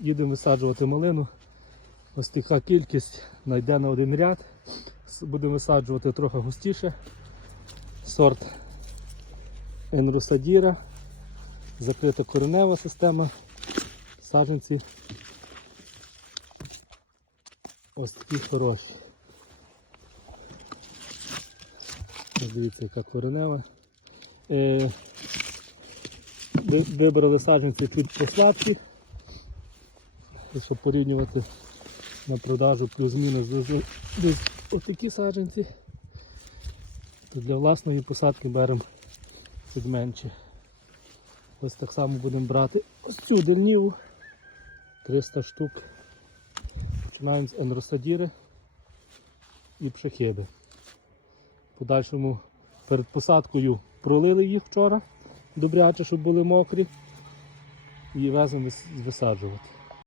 Їдемо висаджувати малину. Ось така кількість знайде на один ряд. Будемо висаджувати трохи густіше. Сорт Енрусадіра. Закрита коренева система. Саджанці. Ось такі хороші. Дивіться, яка коренева. Е, вибрали саджанці під посадки. Щоб порівнювати на продажу плюс-мінус десь- отакі саджанці. То для власної посадки беремо чуть менше. Ось так само будемо брати ось цю дельніву 300 штук. Починаємо з енросадіри і пшехиди. Подальшому перед посадкою пролили їх вчора, добряче, щоб були мокрі. І веземо висаджувати.